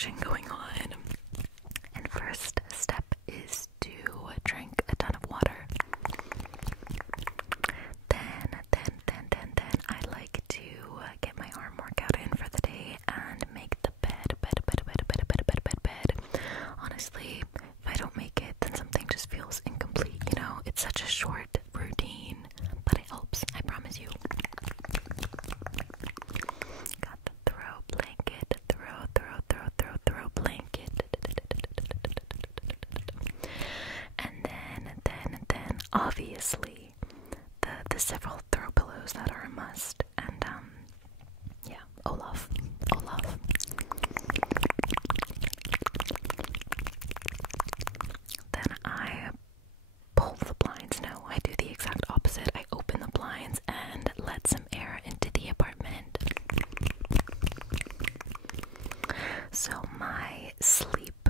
action going on. And first step is to drink a ton of water. Then I like to get my arm workout in for the day and make the bed. Honestly, if I don't make it, then something just feels incomplete, you know? It's such a short routine, but it helps, I promise you. Got the throw blanket, throw blanket. And then obviously the several throw pillows that are a must. And yeah, Olaf. Then I pull the blinds. No, I do the exact opposite. I open the blinds and let some air into the apartment. So my sleep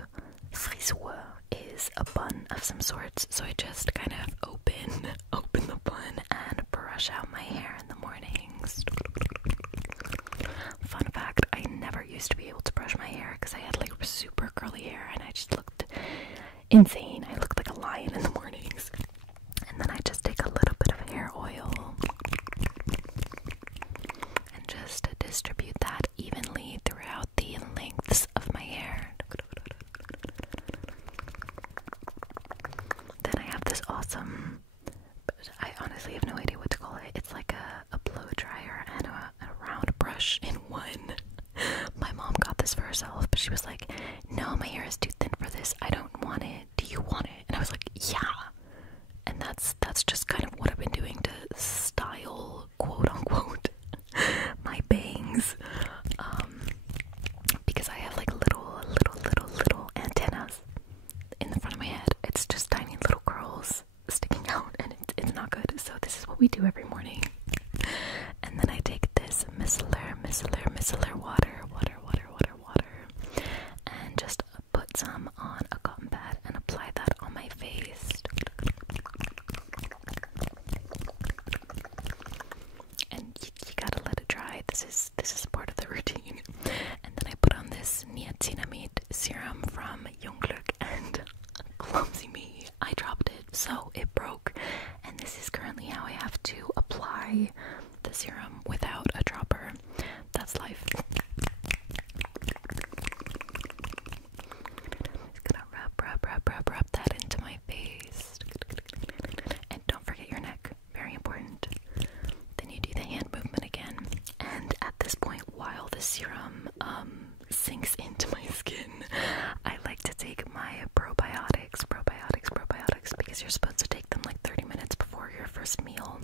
friseur is a bun of some sorts. So I just kind of open the bun and brush out my hair in the mornings. Fun fact, I never used to be able to brush my hair because I had like super curly hair and I just looked insane. I looked like a lion in the mornings. And then I just take a little bit of hair oil and just distribute that evenly throughout the lengths of my hair. Then I have this awesome, but I honestly have no idea what to call it. It's like a blow dryer and a round brush in one. My mom got this for herself, but she was like, no, my hair is too thin for this. I don't want it. Do you want it? And I was like, yeah. And that's just kind of what I've been doing to style, quote unquote, my bangs. Because I have like little antennas in the front of my head. It's just tiny little curls sticking out, and it's not good. So this is what we do every morning. And then I take this micellar water, and just put some on a cotton pad and apply that on my face. And you gotta let it dry. This is part of the routine. And then I put on this niacinamide serum from Jungglück, and clumsy me, I dropped it, so it broke. And this is currently how I have to apply the serum without a dropper. That's life. Just gonna rub that into my face. And don't forget your neck, very important. Then you do the hand movement again. And at this point, while the serum sinks into my skin, I like to take my probiotics, because you're supposed to take them like 30 minutes before your first meal.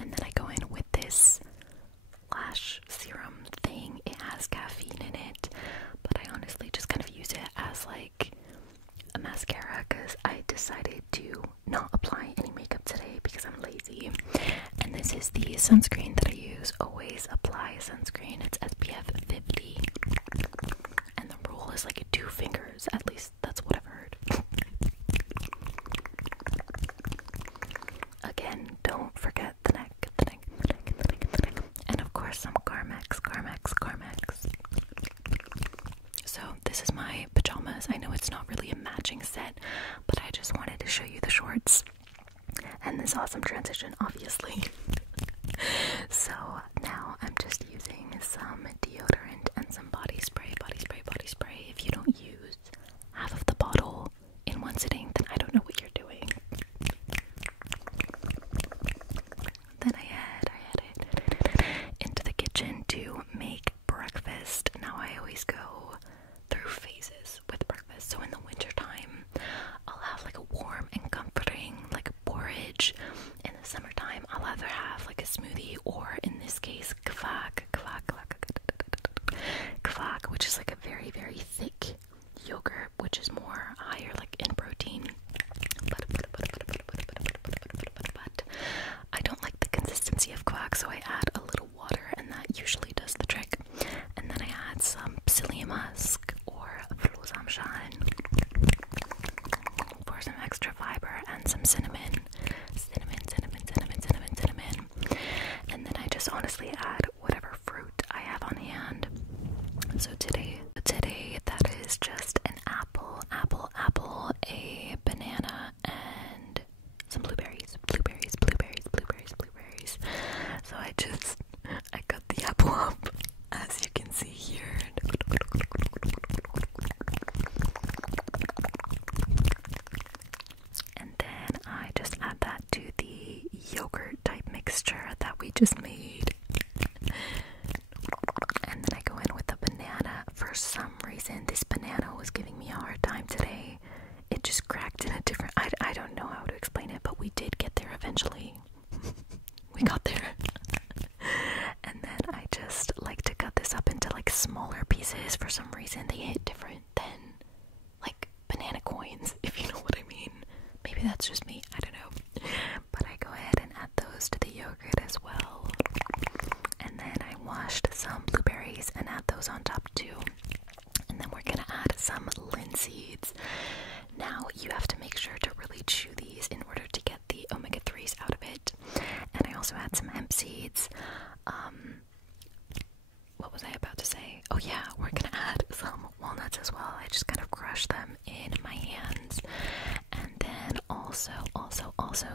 And then I go in with this lash serum thing. It has caffeine in it, but I honestly just kind of use it as like a mascara because I decided to not apply any makeup today because I'm lazy. And this is the sunscreen that I use. Always apply sunscreen. It's SPF 50. And the rule is like 2 fingers. At least that's what I've heard. Again, don't forget the neck. And of course some Carmex. So this is my pajamas. I know it's not really a matching set, but I just wanted to show you the shorts and this awesome transition, obviously. So now I'm just using some deodorant and some body spray. If you don't use half of the bottle in one sitting, then I don't know what you're doing. Then I head into the kitchen to make breakfast. Now I always go through phases with breakfast. So in the winter time, I'll have like a warm and comforting like porridge. In the summertime, I'll either have like a smoothie or in this case kvack, which is like a very, very thick yogurt, which is more higher like in protein. But I don't like the consistency of kvack, so I add a little water, and that usually does the trick. And then I add some psyllium musk or flohsamshan for some extra fiber and some cinnamon. And then just made. And then I go in with a banana. For some reason, this banana was giving me a hard time today. It just cracked in a different... I don't know how to explain it, but we did get there eventually. We got there. And then I just like to cut this up into like smaller pieces. For some reason, they hit different than like banana coins, if you know what I mean. Maybe that's just me, I don't know. But I go ahead and add those to the yogurt as well. And then I washed some blueberries and add those on top too. And then we're gonna add some linseeds. Now you have to make sure to really chew these in order to get the omega-3s out of it. And I also add some hemp seeds. What was I about to say? Oh yeah, we're gonna add some walnuts as well. I just kind of crush them in my hands. And then also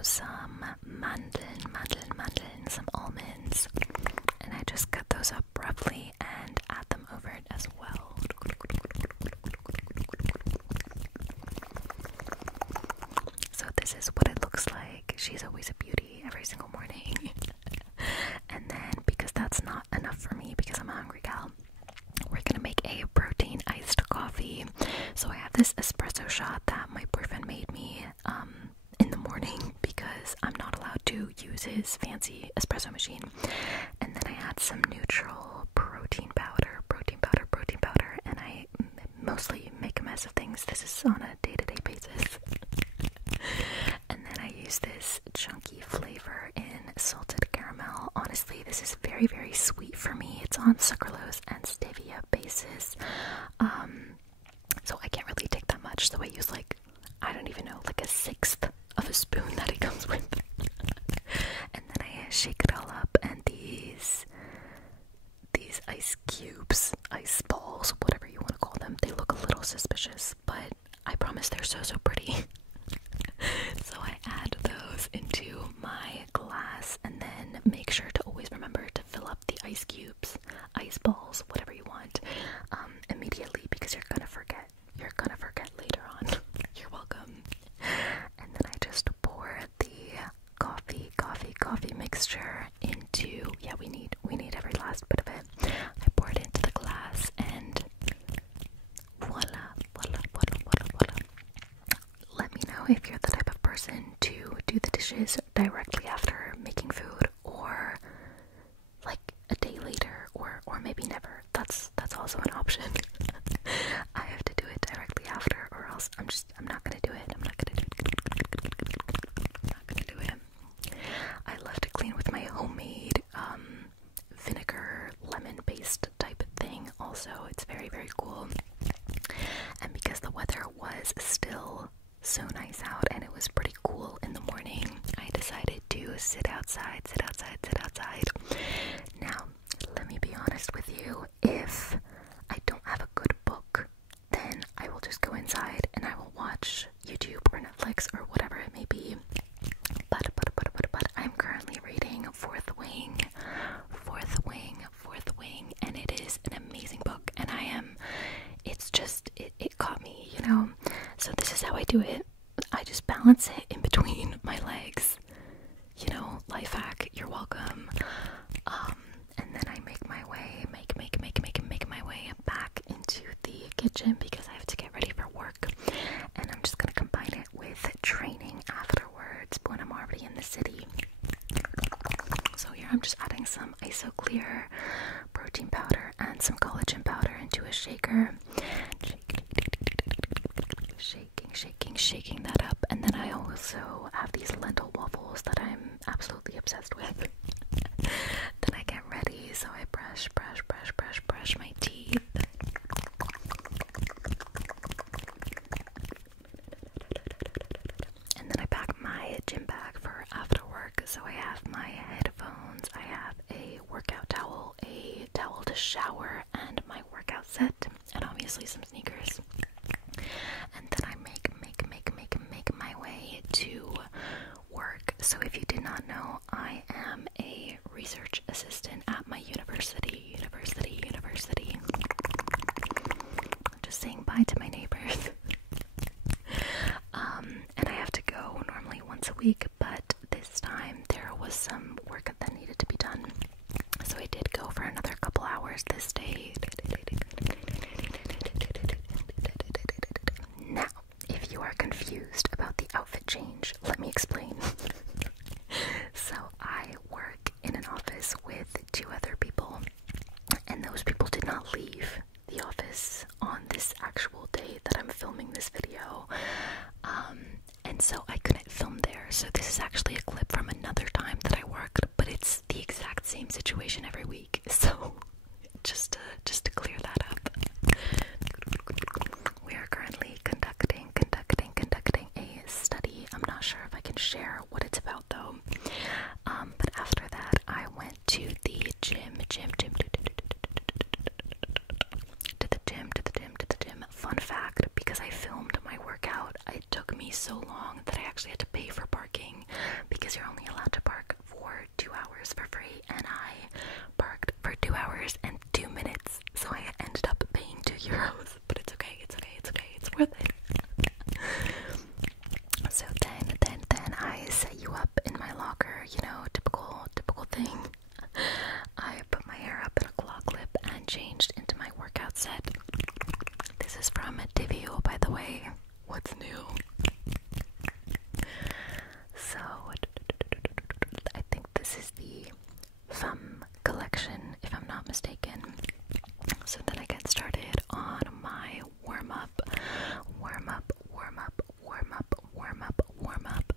some mandeln, some almonds. And I just cut those up roughly and add them over it as well. So this is what it looks like. She's always a beauty every single morning. And then, because that's not enough for me, because I'm a hungry gal, we're gonna make a protein iced coffee. So I have this espresso shot that my boyfriend made me in the morning because I'm not allowed to use his fancy espresso machine. And then I add some neutral protein powder, and I mostly make a mess of things. This is on a day-to-day basis. And then I use this chunky flavor in salted caramel. Honestly, this is very, very sweet for me. It's on sucralose and stevia basis. So I can't really take that much. So I use like, I don't even know, like a sixth of a spoon that it comes with. And then I shake it all up, and these ice cubes, ice balls, whatever you want to call them, they look a little suspicious, but I promise they're so pretty. So I add those into my glass, and then make sure to always remember to fill up the ice cubes, ice balls, whatever you want, immediately, because you're gonna forget. You're gonna forget later on. You're welcome. And then I just pour the coffee mixture into, yeah, we need every last bit of it. I pour it into the glass, and voila. Let me know if you're the type of person to do the dishes directly after making food, or like a day later, or maybe never. That's also an option. I have to do it directly after, or else I'm not gonna do it. I'm not gonna do it. I love to clean with my homemade vinegar lemon paste type thing. Also, it's very, very cool. And because the weather was still so nice out and it was pretty cool in the morning, I decided to sit outside. Now, let me be honest with you, if I don't have a good book, then I will just go inside and I will watch YouTube or Netflix or whatever it may be. But I'm currently reading Fourth Wing, and it is an amazing book, and it's just, it caught me, you know. So this is how I do it. I just balance it in between my legs, you know, life hack, you're welcome. And then I make my way, make my way back into the kitchen because I have to get ready for work, and I'm just gonna combine it with training afterwards when I'm already in the city. So here I'm just adding some Isoclear protein powder and some collagen powder into a shaker. Shaking that up. And then I also have these lentil waffles that I'm absolutely obsessed with. Then I get ready, so I brush my teeth. And then I pack my gym bag for after work. So I have my headphones, I have a workout towel, a towel to shower, and my workout set, and obviously some sneakers. And then I make my way to work. So if you did not know, I am a research assistant at my university. Just saying bye to my neighbors. And I have to go normally once a week, but this time there was some work that needed to be done me so long that I actually had to pay for parking because you're only allowed to park for 2 hours for free, and I parked for 2 hours and 2 minutes, so I ended up paying €2, but it's okay, it's worth it. So then I set you up in my locker, you know, typical thing. I put my hair up in a claw clip and changed into my workout set. This is from Divio, by the way. What's new? So, I think this is the Femme collection, if I'm not mistaken. So then I get started on my warm-up.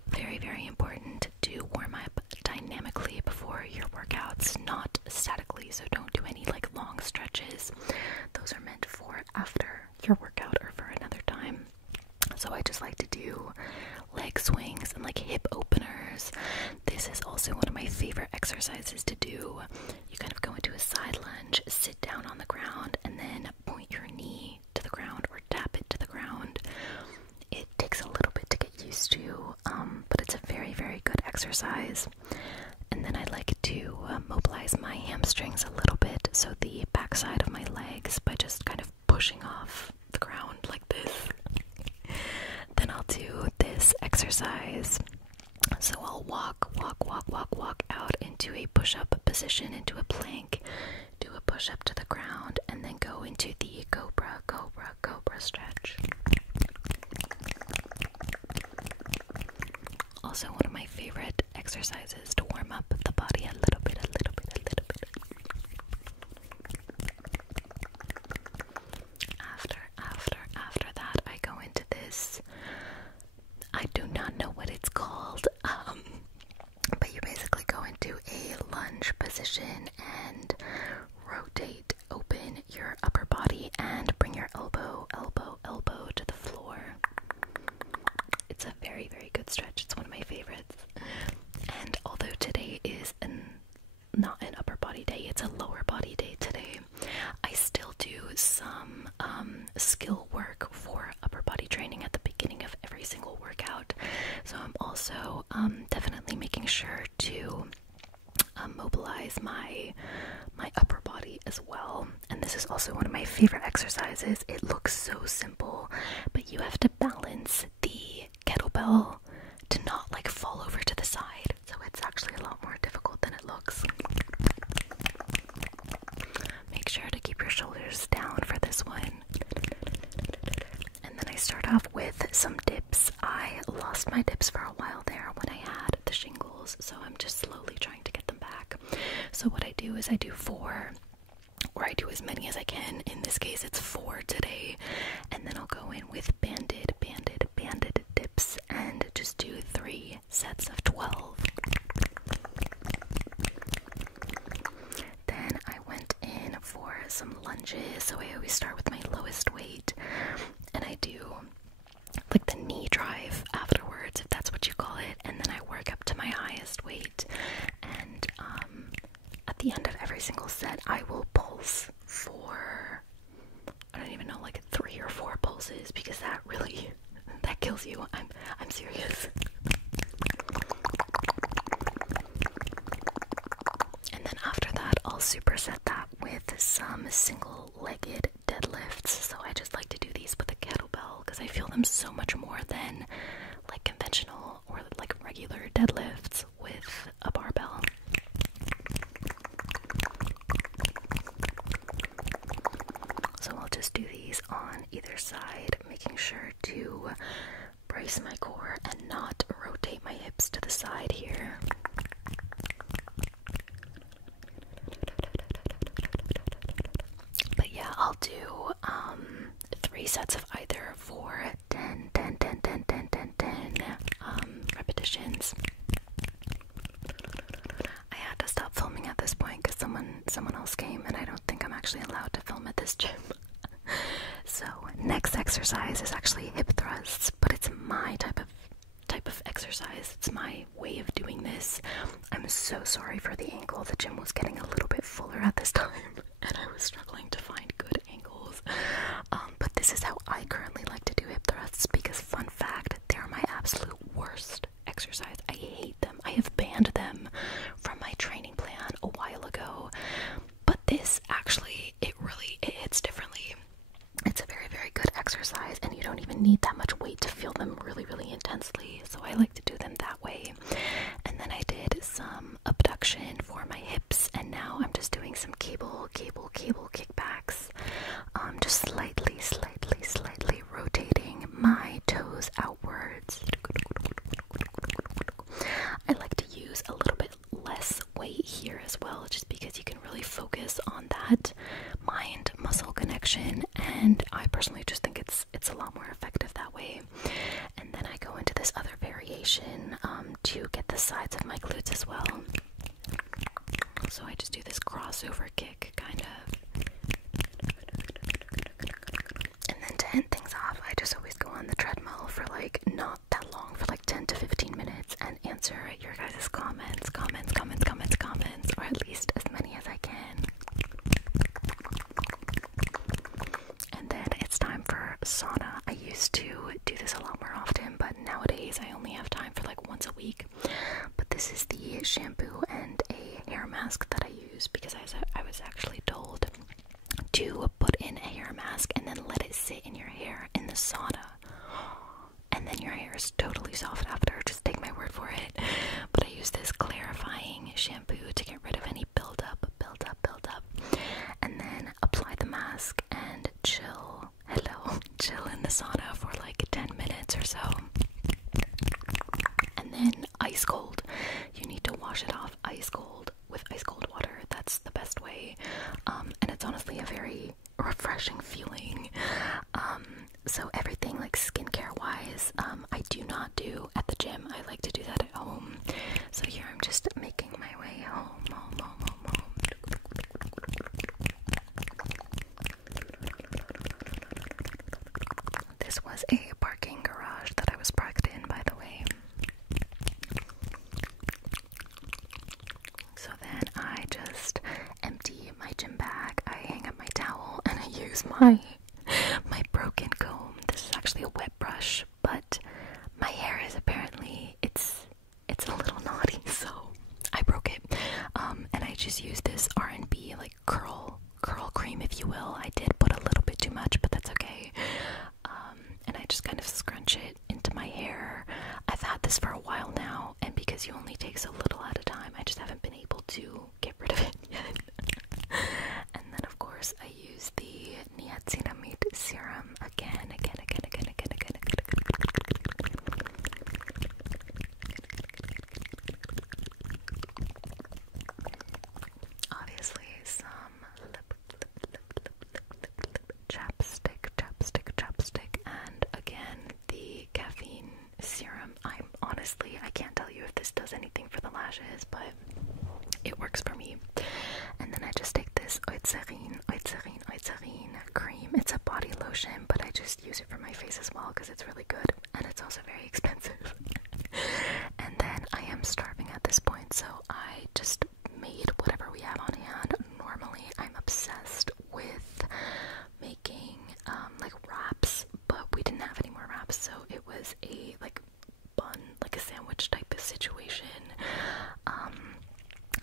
Very, very important to warm up dynamically before your workouts, not statically, so don't do any like long stretches. Those are meant for after your workout or for another time. So I just like to do leg swings and like hip openers. This is also one of my favorite exercises to do. You kind of go into a side lunge, sit down on the ground, and then point your knee to the ground or tap it to the ground. It takes a little bit to get used to, but it's a very, very good exercise. And then I like to mobilize my hamstrings a little bit, so the backside of my legs, by just kind of pushing off the ground like this. Then I'll do this exercise. So I'll walk out into a push-up position, into a plank, do a push-up to the ground, and then go into the cobra stretch. Also one of my favorite exercises to warm up the body a little bit. After that, I go into this. I do not know what it's called, but you basically go into a lunge position and rotate, open your upper body, and bring your elbow to the floor. It's a very, very good stretch. It's one of my favorites. And although today is not an upper body day, it's a lower body day today, I still do some skill work for upper body training at the beginning of every single workout. So I'm also definitely making sure to mobilize my upper body as well. And this is also one of my favorite exercises. It looks so simple, but you have to balance the kettlebell to not like fall over to the side. So it's actually a lot more difficult than it looks. Make sure to keep your shoulders down for this one. And then I start off with some dips. I lost my dips for a while there when I had the shingles, so I'm just slowly trying to get them back. So what I do is I do 4, or I do as many as I can. In this case, it's 4 today. And then I'll go in with banded dips and just do 3 sets of 12. Then I went in for some lunges, so I always start with my lowest weight, and I do like the knee drive afterwards, if that's what you call it, and then I work up to my highest weight. And at the end of every single set, I will pulse for, I don't even know, like 3 or 4 pulses, because that kills you. I'm serious. And then after that, I'll superset that with some single-legged deadlifts. So I just like to do these with a kettlebell because I feel them so much more than like conventional or like regular deadlifts with a barbell. So I'll just do these on either side, making sure to brace my core and not rotate my hips to the side here. But yeah, I'll do 3 sets of either for 10 repetitions. I had to stop filming at this point because someone else came, and I don't think I'm actually allowed to film at this gym. So next exercise is actually hip thrusts, but it's my type of exercise. It's my way of doing this. I'm so sorry for the angle. The gym was getting a little bit fuller at this time, and I was struggling to find good angles. But this is how I currently like to do hip thrusts, because fun fact, they're my personally just think it's a lot more effective that way. And then I go into this other variation to get the sides of my glutes as well. So I just do this crossover kick, kind of. And then to end things off, I just always go on the treadmill for like not that long, for like 10 to 15 minutes, and answer your guys' comments, or at least as many as I can. And then it's time for sauna. I used to do this a lot more often, but nowadays I only have time for like once a week. But this is the shampoo and a hair mask that I use because I was actually told to put in a hair mask and then let it sit in your hair in the sauna. And then your hair is totally soft after, just take my word for it. But I use this clarifying shampoo to get rid of any buildup, and then apply the mask and chill in the sauna for like 10 minutes or so. And then ice cold. You need to wash it off ice cold with ice cold water. That's the best way. And it's honestly a very refreshing feeling. So everything like skincare wise, I do not do at the gym. I like to do that at home. So here I'm just making my way home. This was a parking garage that I was parked in, by the way. So then I just empty my gym bag, I hang up my towel, and I use my broken comb. This is actually a wet brush, but my hair is apparently, it's a little naughty, so I broke it. And I just use this R&B like curl cream, if you will. I did put a little bit too much, but that's okay. And I just kind of scrunch it into my hair. I've had this for a while now, and because you only takes a little at a time, I just haven't been able to get rid of it yet. And then of course I use the niacinamide serum again. Obviously some lip chapstick, and again the caffeine serum. I can't tell you if this does anything for the lashes, but it works for me. And then I just take this Oitserine cream. It's a body lotion, but I just use it for my face as well because it's really good, and it's also very expensive. And then I am starving at this point, so I just made whatever we have on hand. Normally I'm obsessed with making like wraps, but we didn't have any more wraps, so it was a like bun, like a sandwich type of situation.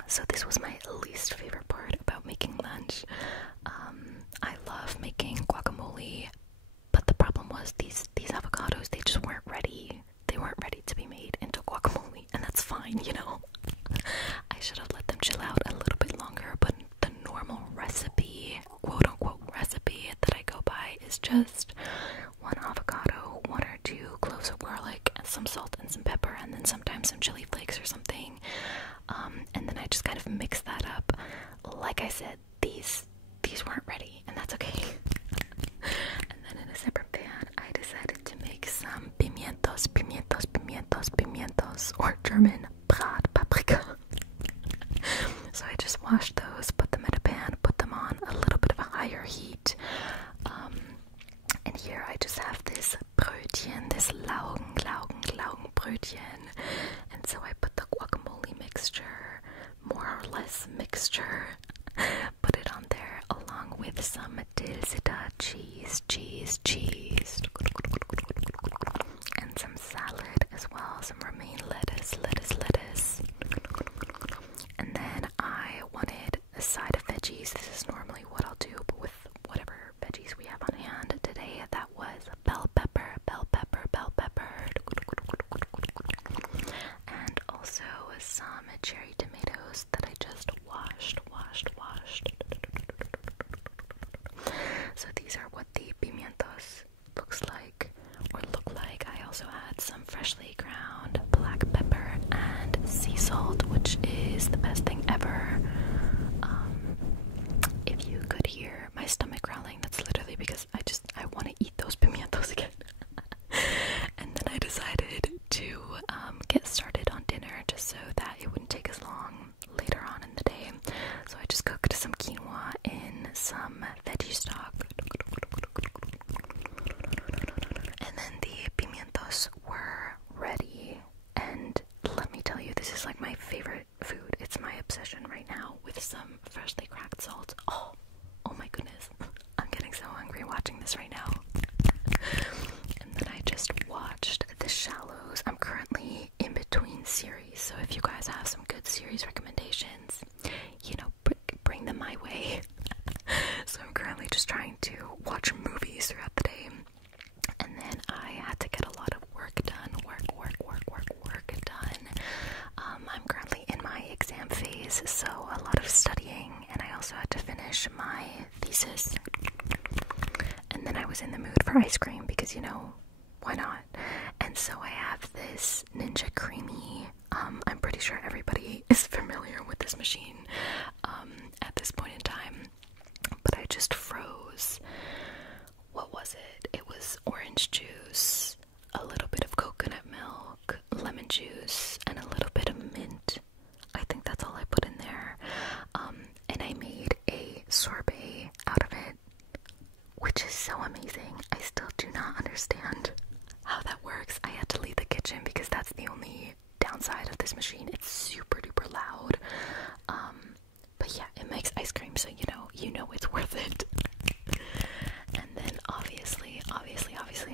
So this was my least favorite part about making lunch. I love making guacamole, but the problem was these avocados, they just weren't ready. They weren't ready to be made into guacamole, and that's fine, you know. I should have let them chill out a little bit longer, but the normal recipe, quote unquote recipe, that I go by is just 1 avocado, 1 or 2 cloves of garlic, some salt and some pepper, and then sometimes some chili flakes or something. And then I just kind of mix that up. Like I said, these weren't ready, and that's okay. And then in a separate pan, I decided to make some pimientos, or German Brat paprika. So I just washed those, put them in a pan, put them on a little bit of a higher heat. And here I just have this Brötchen, this Laugenbrötchen. And so I put the guacamole mixture, more or less mixture, put it on there along with some Tilsiter cheese, and some salad as well, some romaine lettuce. And then I wanted a side of veggies. This is normally what I'll do, but with whatever veggies we have on hand today, that was bell pepper, and also some cherry tomatoes that I just washed. So these are what the pimientos mood for ice cream because, you know, why not? And so I have this Ninja Creamy. I'm pretty sure everybody is familiar with this machine at this point in time, but I just froze. What was it? It was orange juice, a little bit of coconut milk, lemon juice, and a little bit of mint. I think that's all I put in there. And I made a sorbet out of it, which is so amazing. I still do not understand how that works. I had to leave the kitchen because that's the only downside of this machine. It's super duper loud. But yeah, it makes ice cream, so you know it's worth it. And then obviously,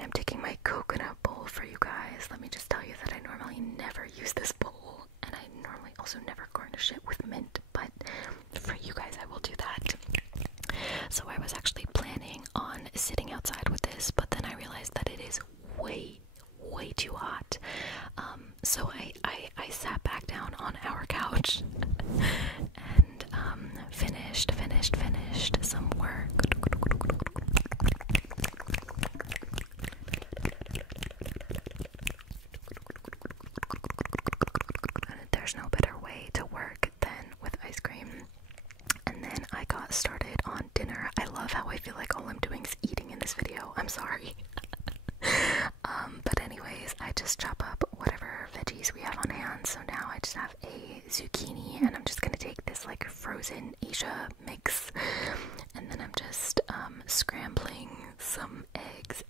I'm taking my coconut bowl for you guys. Let me just tell you that I normally never use this bowl, and I normally also never garnish it with mint, but for you guys I will do that. So I was actually planning on sitting outside with this, but then I realized that it is way too hot. So I sat back down on our couch and finished some work. There's no better way to work than with ice cream. And then I got started on dinner. I love how I feel like all I'm doing is eating in this video. I'm sorry. But anyways, I just chop up whatever veggies we have on hand. So now I just have a zucchini, and I'm just gonna take this like frozen Asia mix, and then I'm just scrambling some eggs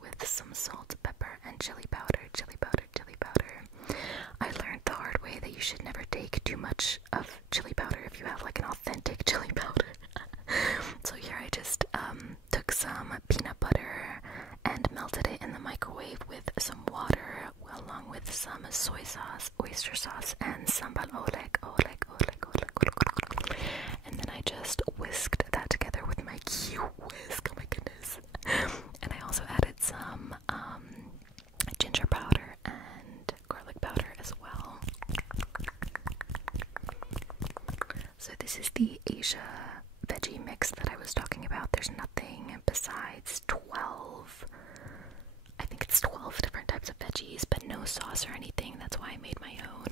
with some salt, pepper, and chili powder. I learned the hard way that you should never take too much of chili powder if you have like an authentic chili powder. So here I just took some peanut butter and melted it in the microwave with some water, along with some soy sauce, oyster sauce, and sambal oleg. And then I just whisked that together with my cute whisk. Oh my goodness. And I also added some ginger powder and garlic powder as well. So this is the Asia veggie mix that I was talking about. There's nothing besides 12, I think it's 12 different types of veggies, but no sauce or anything. That's why I made my own.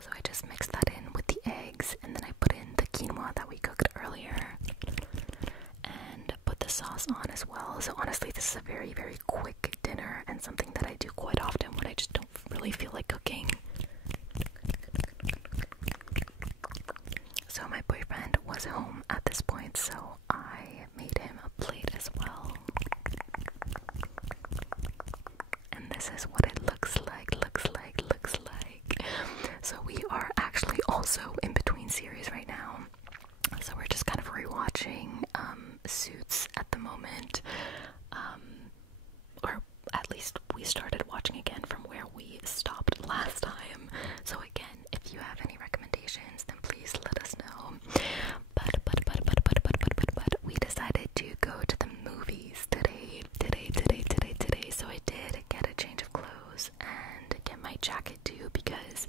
So I just mixed that in with the eggs, and then I put in the quinoa that we cooked earlier, and put the sauce on as well. So honestly, this is a very quick dinner, and something that I do quite often when I just don't really feel like cooking. So my boyfriend was home at this point, so I made him a plate as well. And this is what it looks like. So we are actually also in between series right now. So we're just kind of rewatching Suits at the moment. Or at least we started watching again from where we stopped last time. So again, if you have any recommendations, then please let us know. But we decided to go to the movies today. So I did get a change of clothes and get my jacket too, because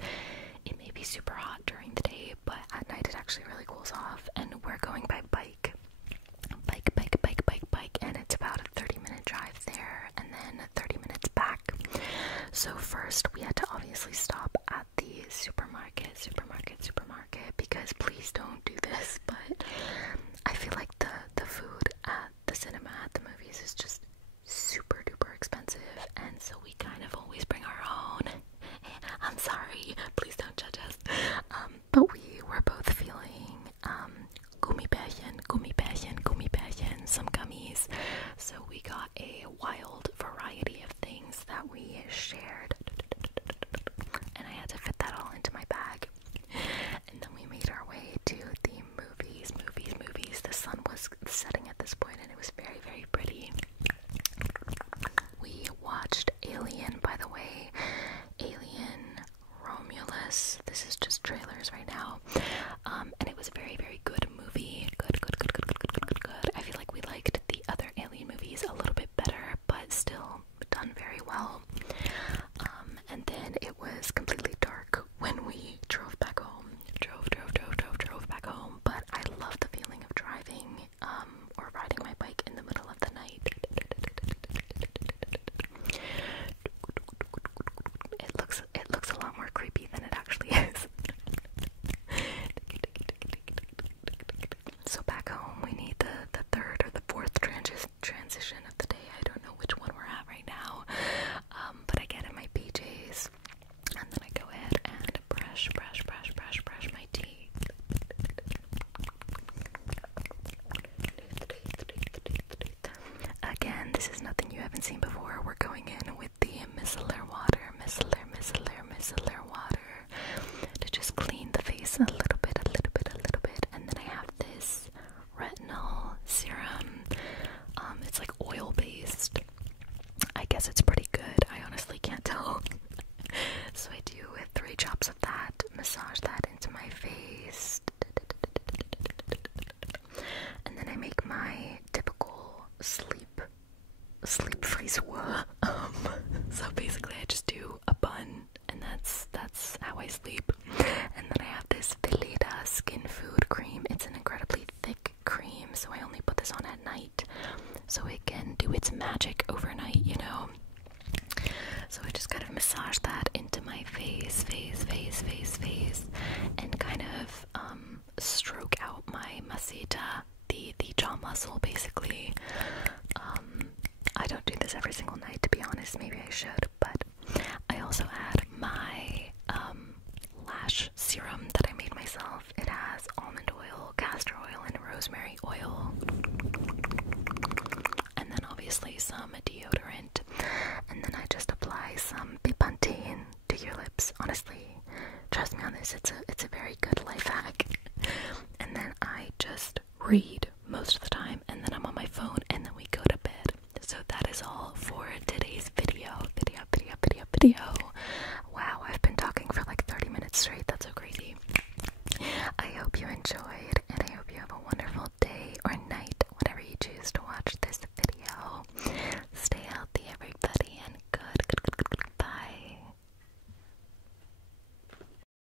it may be super hot during the day, but at night it actually really cools off. And we're going by bike, and it's about a 30-minute drive there, and then 30 minutes back. So first we had to obviously stop at the supermarket, because please don't do this, but I feel like the food at the cinema, at the movies, is just super duper expensive, and so we kind of always bring our own. I'm sorry, please don't judge us. But we were both feeling Gummibärchen, some gummies. So we got a wild variety of things that we shared, and I had to fit that all into my bag. And then we made our way to the movies. The sun was setting at this point, and it was very pretty. We watched Alien, by the way. Alien Romulus. This is just trailers right now. And it was a very good movie. Good. I feel like we liked the other Alien movies a little bit better, but still done very well. haven't seen before, we're going in with the micellar water, micellar water to just clean the face a little bit, and then I have this retinol serum. It's like oil based. I guess it's pretty good. I honestly can't tell. So I do 3 drops of that, massage that into my face, and then I make my typical sleep friseur. So basically I just do a bun, and that's how I sleep. And then I have this Veleda skin food cream. It's an incredibly thick cream, so I only put this on at night so it can do its magic overnight, you know. So I just kind of massage that into my face, and kind of stroke out my masita, the jaw muscle, basically. I don't do this every single night, to be honest. Maybe I should, but I also add my lash serum that I made myself. It has almond oil, castor oil, and rosemary oil, and then obviously some deodorant, and then I just apply some Bepantene to your lips. Honestly, trust me on this, it's a very good